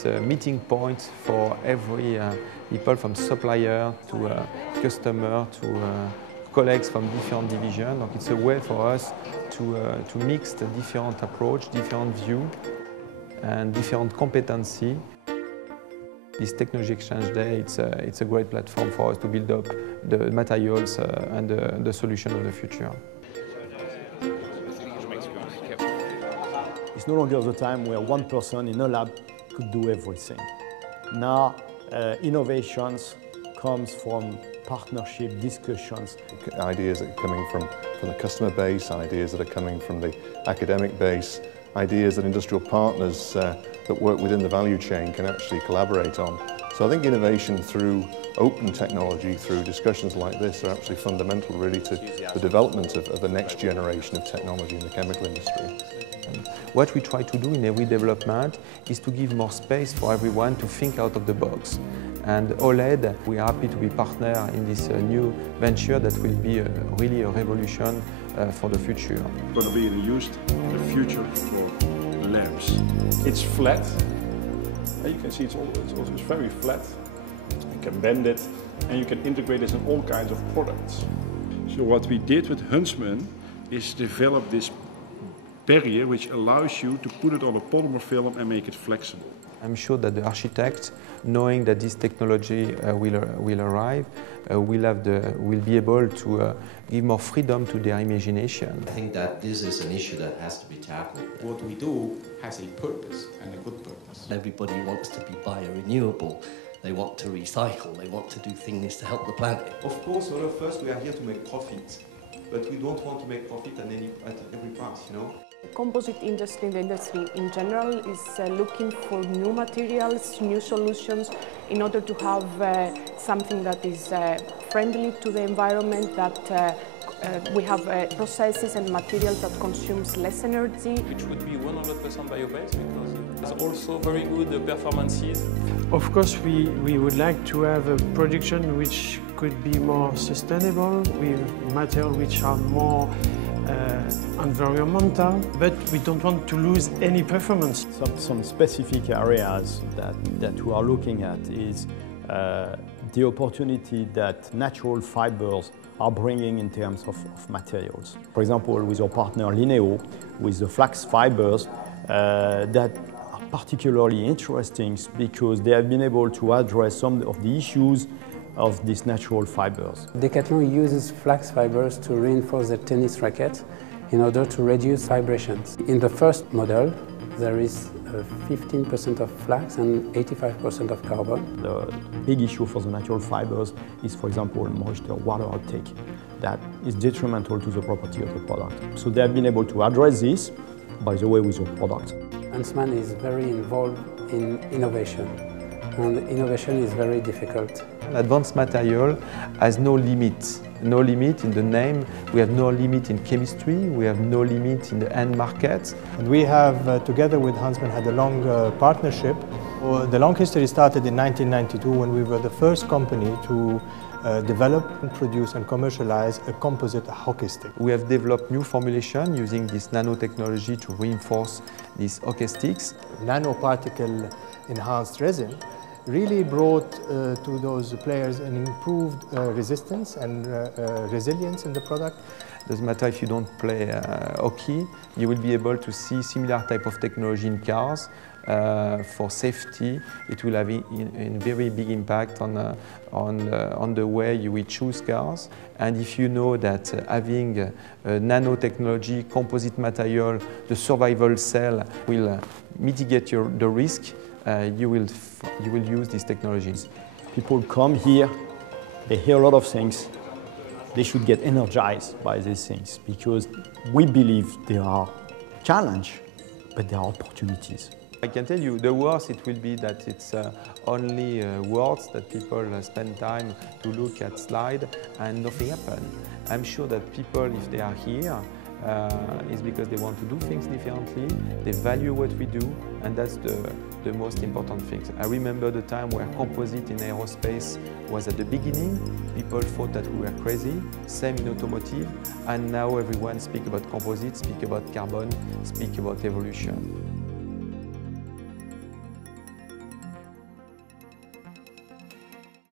it's a meeting point for every people from supplier to customer to colleagues from different divisions. It's a way for us to mix the different approach, different view and different competency. This Technology Exchange Day, it's a great platform for us to build up the materials and the solution of the future. It's no longer the time where one person in a lab could do everything. Now, innovations comes from partnership discussions. Ideas that are coming from the customer base, ideas that are coming from the academic base, ideas that industrial partners that work within the value chain can actually collaborate on. So I think innovation through open technology, through discussions like this, are actually fundamental really to the development of the next generation of technology in the chemical industry. What we try to do in every development is to give more space for everyone to think out of the box. And OLED, we are happy to be partner in this new venture that will be really a revolution for the future. It's going to be used in the future for lamps. It's flat. You can see it's very flat. You can bend it and you can integrate it in all kinds of products. So what we did with Huntsman is develop this barrier which allows you to put it on a polymer film and make it flexible. I'm sure that the architects, knowing that this technology will arrive, will be able to give more freedom to their imagination. I think that this is an issue that has to be tackled. What we do has a purpose, and a good purpose. Everybody wants to be biorenewable. They want to recycle. They want to do things to help the planet. Of course, all of us, we are here to make profit, but we don't want to make profit at every price, you know. The composite industry, the industry in general, is looking for new materials, new solutions in order to have something that is friendly to the environment, that we have processes and materials that consumes less energy. Which would be 100% bio-based because it's also very good performances. Of course, we would like to have a production which could be more sustainable, with materials which are more environmental, but we don't want to lose any performance. Some specific areas that we are looking at is the opportunity that natural fibers are bringing in terms of materials. For example, with our partner Lineo, with the flax fibers that are particularly interesting because they have been able to address some of the issues of these natural fibers. Decathlon uses flax fibers to reinforce their tennis racket in order to reduce vibrations. In the first model, there is 15% of flax and 85% of carbon. The big issue for the natural fibers is, for example, moisture water uptake that is detrimental to the property of the product. So they have been able to address this, by the way, with your product. Huntsman is very involved in innovation, and innovation is very difficult. Advanced material has no limit. No limit in the name. We have no limit in chemistry. We have no limit in the end market. And we have, together with Huntsman, had a long partnership. The long history started in 1992 when we were the first company to develop and produce and commercialize a composite hockey stick. We have developed new formulation using this nanotechnology to reinforce these hockey sticks. Nanoparticle enhanced resin really brought to those players an improved resistance and resilience in the product. Doesn't matter if you don't play hockey, you will be able to see similar type of technology in cars. For safety, it will have a very big impact on the way you will choose cars. And if you know that having nanotechnology, composite material, the survival cell will mitigate the risk, you will use these technologies. People come here, they hear a lot of things, they should get energized by these things because we believe there are challenges, but there are opportunities. I can tell you, the worst it will be that it's only words that people spend time to look at slide and nothing happens. I'm sure that people, if they are here, is because they want to do things differently, they value what we do, and that's the most important thing. I remember the time where composite in aerospace was at the beginning. People thought that we were crazy, same in automotive, and now everyone speaks about composite, speaks about carbon, speaks about evolution.